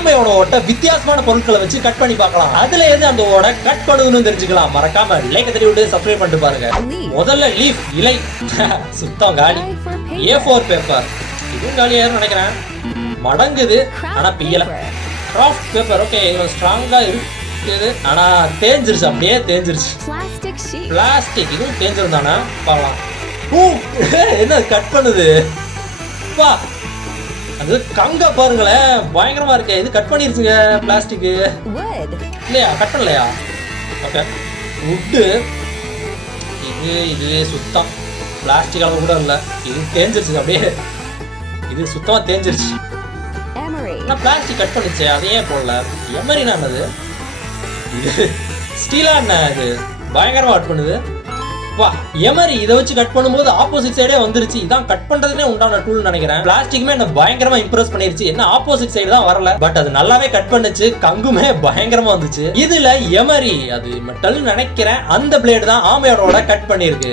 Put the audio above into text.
ஆமையோட ஓட்டை வித்தியாசமான பொருட்களை வச்சு கட் பண்ணி பார்க்கலாம். அதுல எது அந்த ஓட கட் பண்ணுதுன்னு தெரிஞ்சுக்கலாம். மறக்காம லைக் தட்டி விட்டு சப்ஸ்கிரைப் பண்ணிட்டு பாருங்க. முதல்ல லீஃப் இலை சுத்தம் காலி. A4 பேப்பர் இதுவும் காலியாயிரும் நினைக்கிறேன். மடங்குது ஆனா பியல. கிராஃப்ட் பேப்பர் ஓகே ஸ்ட்ராங்கா இருக்குது ஆனா தேஞ்சிருச்சு, அப்படியே தேஞ்சிருச்சு. பிளாஸ்டிக் இதுவும் தேஞ்சிருந்தானே பார்க்கலாம். என்ன கட் பண்ணுது பா, அது கங்க பாருங்களேன் பயங்கரமா இருக்கு. இது கட் பண்ணிருச்சுங்க பிளாஸ்டிக் இல்லையா, கட் பண்ணலையா? ஓகே வுட்டு இது சுத்தம் பிளாஸ்டிக் அளவு கூட இல்லை. இது தேஞ்சிருச்சு அப்படியே, இது சுத்தமா தேஞ்சிருச்சு. நான் பிளாஸ்டிக் கட் பண்ணிச்சு அதையே போடல. எமரினா என்னது? இது ஸ்டீலா என்ன? இது பயங்கரமா கட் பண்ணுது. வா எமரி இதை வச்சு கட் பண்ணும்போது ஆப்போசிட் சைடே வந்துருச்சு. இதான் கட் பண்றதுனே உண்டான டூல் நினைக்கிறேன். பிளாஸ்டிக்குமே என்ன பயங்கரமா இம்ப்ரெஸ் பண்ணிருச்சு. என்ன ஆப்போசிட் சைடு தான் வரல, பட் அது நல்லாவே கட் பண்ணுச்சு. கங்குமே பயங்கரமா வந்துச்சு. இதுல எமரி அது மெட்டல் நினைக்கிறேன். அந்த பிளேடு தான் ஆமையோட கட் பண்ணிருக்கு.